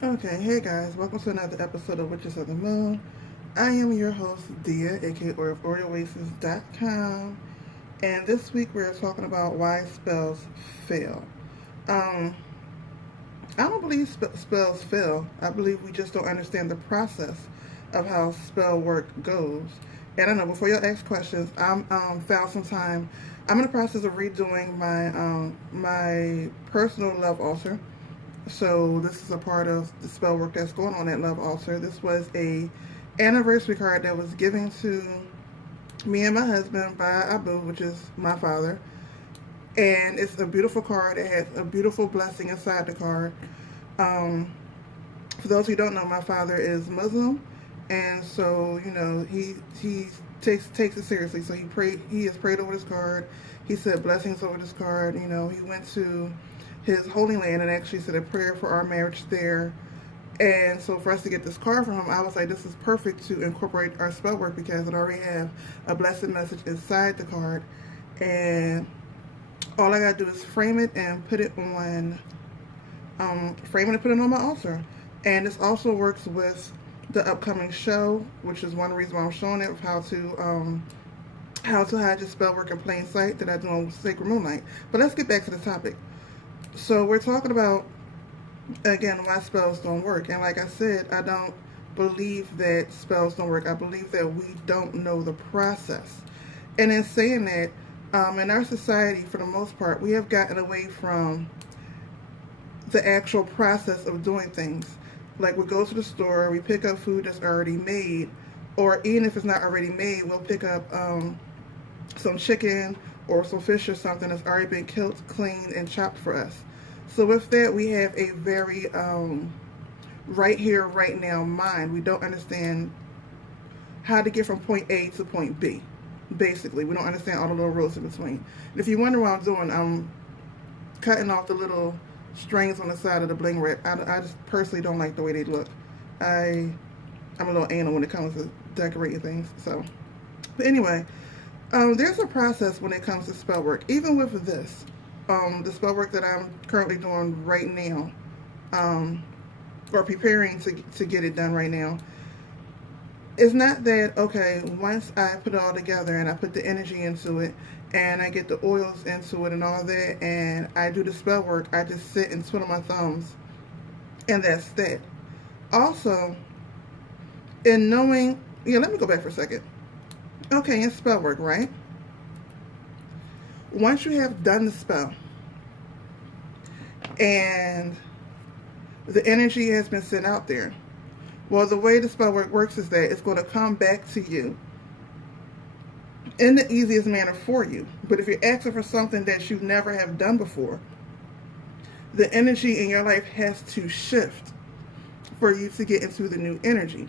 Okay, hey guys, welcome to another episode of Witches of the Moon. I am your host, Dia, aka OrioOasis.com, and this week we're talking about why spells fail. Um, I don't believe spells fail. I believe we just don't understand the process of how spell work goes. And I know before y'all ask questions, I'm found some time. I'm in the process of redoing my personal love altar. So this is a part of the spell work that's going on at Love Altar. This was a anniversary card that was given to me and my husband by Abu, which is my father. And it's a beautiful card. It has a beautiful blessing inside the card. Um, for those who don't know, my father is Muslim, and so he takes it seriously. So he has prayed over this card. He said blessings over this card. He went to his holy land and actually said a prayer for our marriage there. And so for us to get this card from him, I was like, this is perfect to incorporate our spell work because it already have a blessed message inside the card. And all I gotta do is frame it and put it on my altar. And this also works with the upcoming show, which is one reason why I'm showing it, of how to hide your spell work in plain sight that I do on Sacred Moonlight. But let's get back to the topic. So we're talking about, again, why spells don't work. And like I said, I don't believe that spells don't work. I believe that we don't know the process. And in saying that, in our society, for the most part, we have gotten away from the actual process of doing things. Like we go to the store, we pick up food that's already made, or even if it's not already made, we'll pick up some chicken or some fish or something that's already been killed, cleaned, and chopped for us. So with that, we have a very right here, right now mind. We don't understand how to get from point A to point B. Basically, we don't understand all the little roads in between. And if you wonder what I'm doing, I'm cutting off the little strings on the side of the bling wrap. I just personally don't like the way they look. I'm a little anal when it comes to decorating things. So, but anyway, there's a process when it comes to spell work. Even with this, the spell work that I'm currently doing right now, or preparing to get it done right now, it's not that, okay, once I put it all together and I put the energy into it and I get the oils into it and all that and I do the spell work, I just sit and twiddle my thumbs and that's that. Also, in knowing, let me go back for a second. Okay, in spell work, right? Once you have done the spell and the energy has been sent out there, well, the way the spell work works is that it's going to come back to you in the easiest manner for you. But if you're asking for something that you never have done before, the energy in your life has to shift for you to get into the new energy,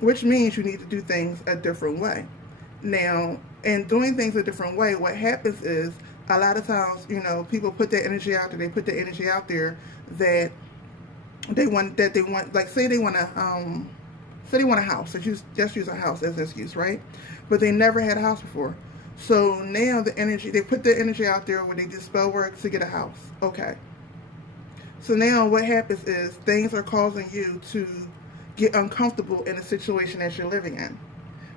which means you need to do things a different way. Now, in doing things a different way, what happens is a lot of times, people put their energy out there. They put their energy out there that they want, like say they want a house. Just use a house as an excuse, right? But they never had a house before. So now they put their energy out there when they do spell work to get a house. Okay. So now what happens is things are causing you to get uncomfortable in the situation that you're living in.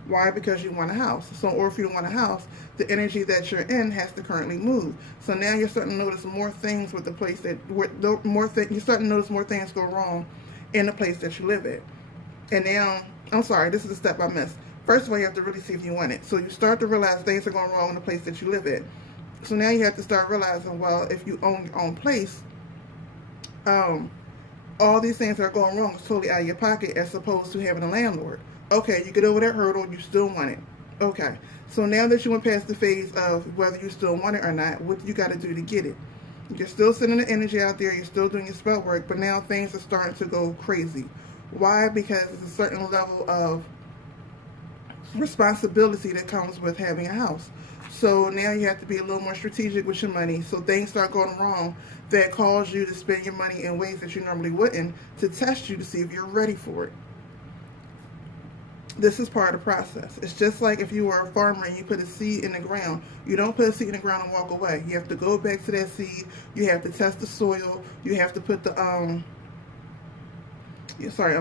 Why? Because you want a house. So, or if you don't want a house, the energy that you're in has to currently move. So now you're starting to notice more things with the place you're starting to notice more things go wrong in the place that you live at. And now, I'm sorry, this is a step I missed. First of all, you have to really see if you want it. So you start to realize things are going wrong in the place that you live at. So now you have to start realizing, well, if you own your own place, all these things that are going wrong is totally out of your pocket as opposed to having a landlord. Okay, you get over that hurdle, you still want it. Okay, so now that you went past the phase of whether you still want it or not, what you got to do to get it? You're still sending the energy out there, you're still doing your spell work, but now things are starting to go crazy. Why? Because it's a certain level of responsibility that comes with having a house. So now you have to be a little more strategic with your money. So things start going wrong that cause you to spend your money in ways that you normally wouldn't, to test you to see if you're ready for it. This is part of the process. It's just like if you were a farmer and you put a seed in the ground. You don't put a seed in the ground and walk away. You have to go back to that seed. You have to test the soil. You have to put the Sorry,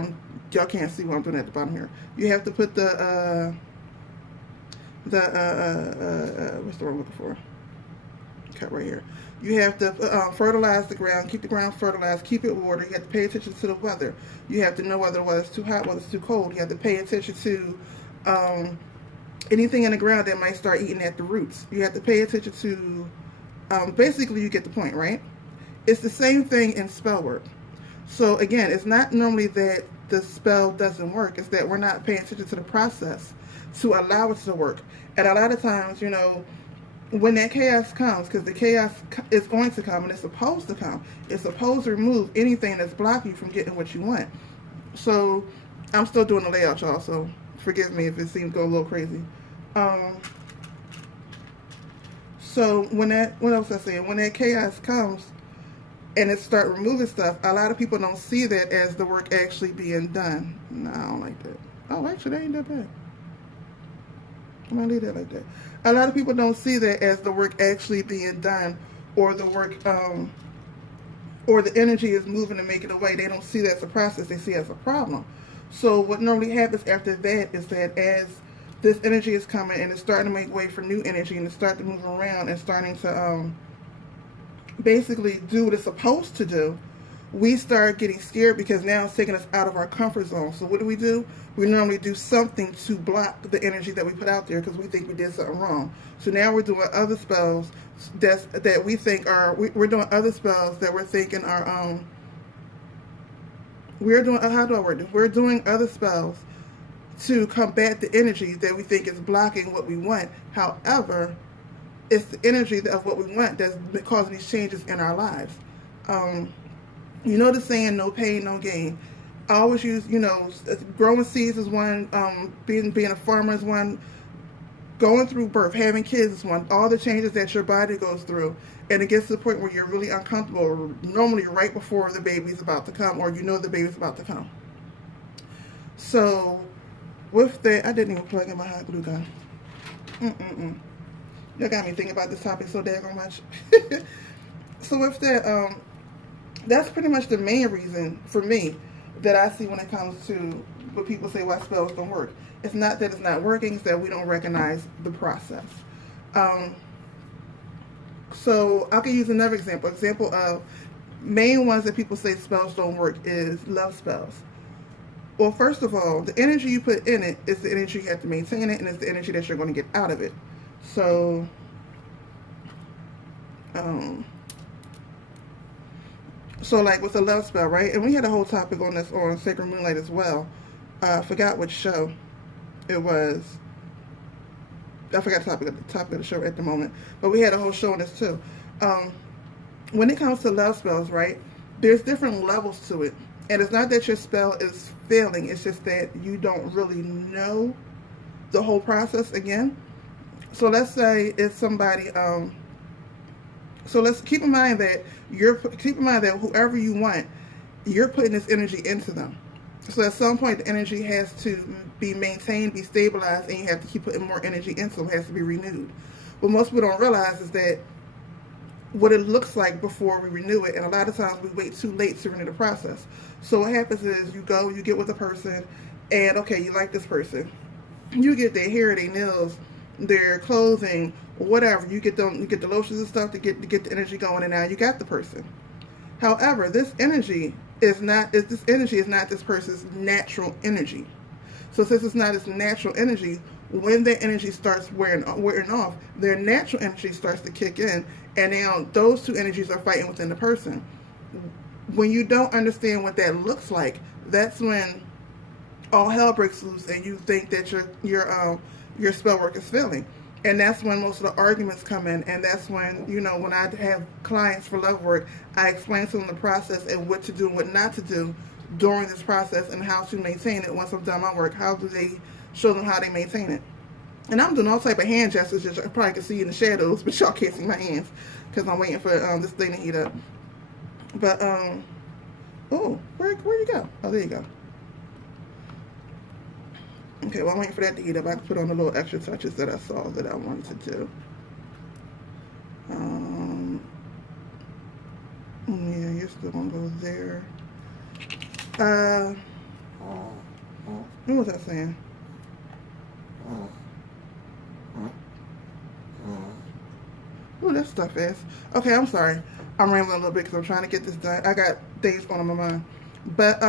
y'all can't see what I'm doing at the bottom here. You have to put what's the word I'm looking for? Cut right here. You have to fertilize the ground, keep the ground fertilized, keep it watered. You have to pay attention to the weather. You have to know whether it's too hot, whether it's too cold. You have to pay attention to anything in the ground that might start eating at the roots. You have to pay attention to, basically you get the point, right? It's the same thing in spell work. So again, it's not normally that the spell doesn't work, it's that we're not paying attention to the process to allow it to work. And a lot of times, you know, when that chaos comes, because the chaos is going to come and it's supposed to come, it's supposed to remove anything that's blocking you from getting what you want. So I'm still doing the layout, y'all, so forgive me if it seems to go a little crazy. So what else was I saying? When that chaos comes and it start removing stuff, a lot of people don't see that as the work actually being done. No, I don't like that. Oh, actually, that ain't that bad. I'm gonna leave that like that. A lot of people don't see that as the work actually being done, or the work, or the energy is moving and making away. They don't see that as a process. They see it as a problem. So what normally happens after that is that as this energy is coming and it's starting to make way for new energy and it's starting to move around and starting to basically do what it's supposed to do, we start getting scared because now it's taking us out of our comfort zone. So what do? We normally do something to block the energy that we put out there because we think we did something wrong. So now we're doing other spells that we think are, we're doing other spells that we're thinking are, we're doing, how do I word it? We're doing other spells to combat the energy that we think is blocking what we want. However, it's the energy of what we want that's causing these changes in our lives. You know the saying, no pain, no gain. I always use, you know, growing seeds is one, being a farmer is one, going through birth, having kids is one, all the changes that your body goes through, and it gets to the point where you're really uncomfortable, normally right before the baby's about to come, or you know the baby's about to come. So, with that, I didn't even plug in my hot glue gun. Y'all got me thinking about this topic so daggone much. So with that, that's pretty much the main reason for me that I see when it comes to what people say why spells don't work. It's not that it's not working, it's that we don't recognize the process. So I can use another example. Example of main ones that people say spells don't work is love spells. Well, first of all, the energy you put in it is the energy you have to maintain it, and it's the energy that you're going to get out of it. So, so like with a love spell, right? And we had a whole topic on this on Sacred Moonlight as well. I forgot which show it was. I forgot the topic of the show at the moment. But we had a whole show on this too. When it comes to love spells, right? There's different levels to it. And it's not that your spell is failing. It's just that you don't really know the whole process again. So let's say it's somebody, so let's keep in mind that whoever you want, you're putting this energy into them. So at some point the energy has to be maintained, be stabilized, and you have to keep putting more energy into them. It has to be renewed. What most people don't realize is that what it looks like before we renew it, and a lot of times we wait too late to renew the process. So what happens is you get with a person, and okay, you like this person. You get their hair, their nails, their clothing, whatever. You get the lotions and stuff to get the energy going, and now you got the person. However, this energy is not this person's natural energy. So since it's not its natural energy, when their energy starts wearing off, their natural energy starts to kick in, and now those two energies are fighting within the person. When you don't understand what that looks like, that's when all hell breaks loose, and you think that your spell work is failing. And that's when most of the arguments come in, and that's when, you know, when I have clients for love work, I explain to them the process and what to do and what not to do during this process and how to maintain it once I've done my work. How do they show them how they maintain it? And I'm doing all type of hand gestures that you probably can see in the shadows, but y'all can't see my hands because I'm waiting for this thing to heat up. But, oh, where'd you go? Oh, there you go. Okay, well, I'm waiting for that to heat up. I can put on the little extra touches that I saw that I wanted to do. Yeah, you're still going to go there. Uh, what was I saying? Oh, that stuff is. Okay, I'm sorry. I'm rambling a little bit because I'm trying to get this done. I got things going on my mind. But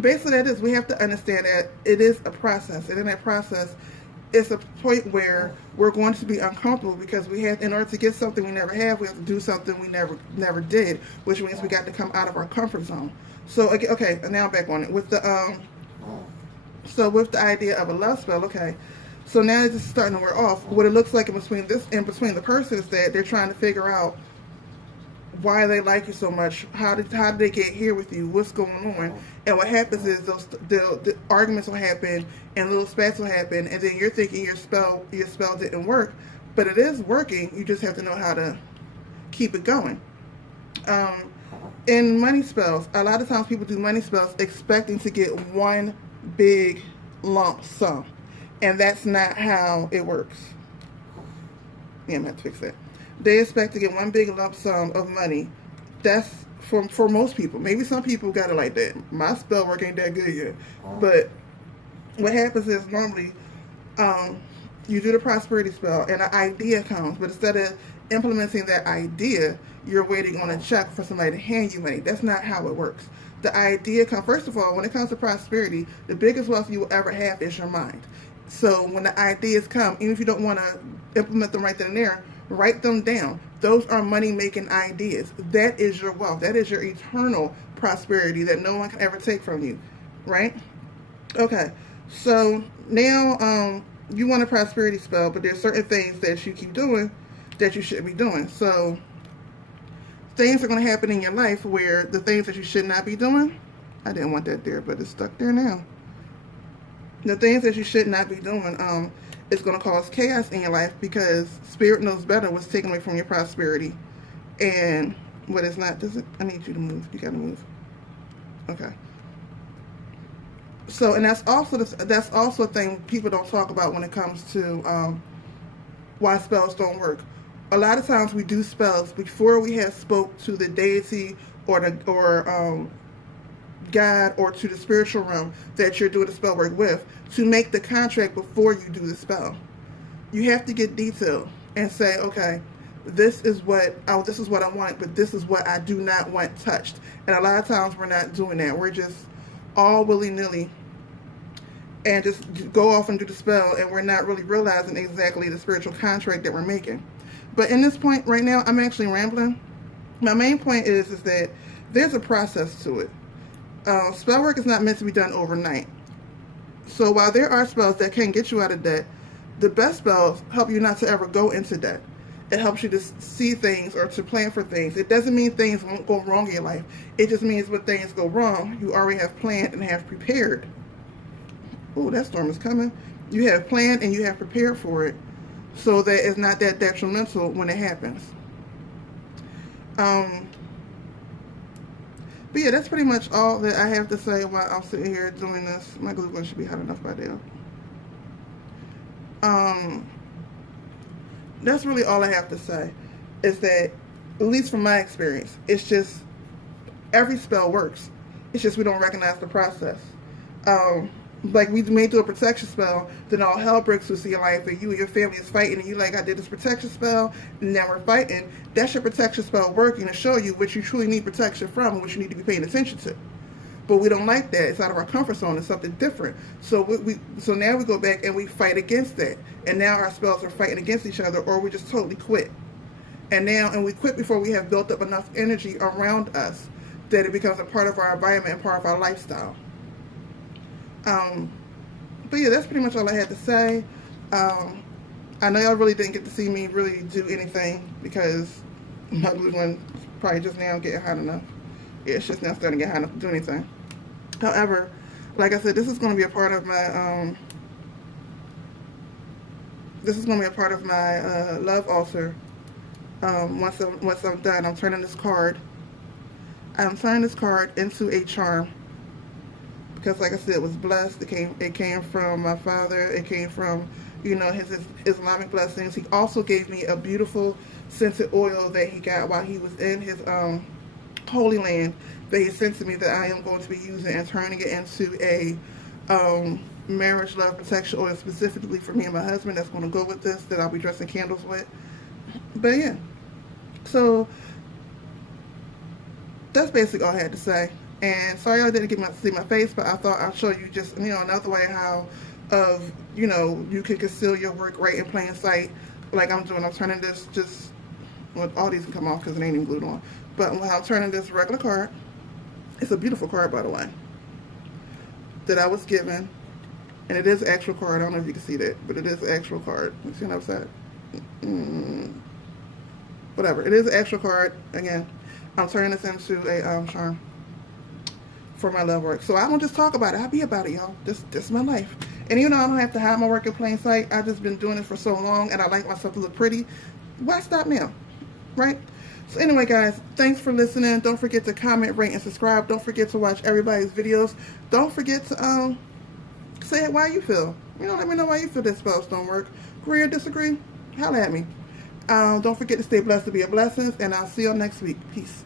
basically that is, we have to understand that it is a process. And in that process, it's a point where we're going to be uncomfortable because we have, in order to get something we never have, we have to do something we never did, which means we got to come out of our comfort zone. So, okay, now I'm back on it. With the, so with the idea of a love spell, okay, so now it's just starting to wear off. What it looks like in between the person is that they're trying to figure out why they like you so much. How did they get here with you? What's going on? And what happens is the arguments will happen and little spats will happen, and then you're thinking your spell didn't work, but it is working. You just have to know how to keep it going. In money spells, a lot of times people do money spells expecting to get one big lump sum. And that's not how it works. Yeah, I'm going to have to fix that. They expect to get one big lump sum of money. That's for most people. Maybe some people got it like that. My spell work ain't that good yet. But what happens is normally you do the prosperity spell and an idea comes. But instead of implementing that idea, you're waiting on a check for somebody to hand you money. That's not how it works. The idea comes, first of all, when it comes to prosperity, the biggest wealth you will ever have is your mind. So when the ideas come, even if you don't want to implement them right then and there, write them down. Those are money-making ideas. That is your wealth. That is your eternal prosperity that no one can ever take from you, right? Okay, so now you want a prosperity spell, but there's certain things that you keep doing that you shouldn't be doing. So things are going to happen in your life where the things that you should not be doing, I didn't want that there, but it's stuck there now. The things that you should not be doing, it's going to cause chaos in your life because spirit knows better what's taken away from your prosperity and what is not. Does it? I need you to move. You got to move. Okay. So, and that's also a thing people don't talk about when it comes to why spells don't work. A lot of times we do spells before we have spoke to the deity or God or to the spiritual realm that you're doing the spell work with to make the contract before you do the spell. You have to get detailed and say, okay, this is what I want, but this is what I do not want touched. And a lot of times we're not doing that. We're just all willy-nilly and just go off and do the spell, and we're not really realizing exactly the spiritual contract that we're making. But in this point right now, I'm actually rambling. My main point is that there's a process to it. Spell work is not meant to be done overnight. So while there are spells that can get you out of debt, the best spells help you not to ever go into debt. It helps you to see things or to plan for things. It doesn't mean things won't go wrong in your life. It just means when things go wrong, you already have planned and have prepared. Oh, that storm is coming. You have planned and you have prepared for it so that it's not that detrimental when it happens. But yeah, that's pretty much all that I have to say while I'm sitting here doing this. My glue gun should be hot enough by now. That's really all I have to say. Is that, at least from my experience, it's just every spell works. It's just we don't recognize the process. Like we may do a protection spell, then all hell breaks loose in your life, and you and your family is fighting, and you like, I did this protection spell, and now we're fighting. That's your protection spell working to show you what you truly need protection from and what you need to be paying attention to. But we don't like that. It's out of our comfort zone. It's something different. So so now we go back and we fight against that. And now our spells are fighting against each other, or we just totally quit. And we quit before we have built up enough energy around us that it becomes a part of our environment and part of our lifestyle. But yeah, that's pretty much all I had to say. I know y'all really didn't get to see me really do anything because my glue gun probably just now getting hot enough. Yeah, it's just now starting to get hot enough to do anything. However, like I said, this is going to be a part of my love altar. Once I'm done, I'm turning this card into a charm. Because like I said, it was blessed. It came from my father. It came from, his Islamic blessings. He also gave me a beautiful scented oil that he got while he was in his Holy Land that he sent to me that I am going to be using and turning it into a marriage love protection oil specifically for me and my husband that's going to go with this, that I'll be dressing candles with. But yeah, so that's basically all I had to say. And sorry I didn't get to see my face, but I thought I'd show you just, another way how you can conceal your work right in plain sight like I'm doing. I'm turning this just, well, all these can come off because it ain't even glued on. But when I'm turning this regular card, it's a beautiful card, by the way, that I was given. And it is an actual card. I don't know if you can see that, but it is an actual card. You see what I'm saying? Whatever. It is an actual card. Again, I'm turning this into a charm for my love work. So I don't just talk about it. I be about it, y'all. This is my life. And I don't have to hide my work in plain sight. I've just been doing it for so long, and I like myself to look pretty. Why stop now? Right? So anyway, guys, thanks for listening. Don't forget to comment, rate, and subscribe. Don't forget to watch everybody's videos. Don't forget to say why you feel. Let me know why you feel that spells don't work. Agree or disagree? Holla at me. Don't forget to stay blessed to be a blessing, and I'll see y'all next week. Peace.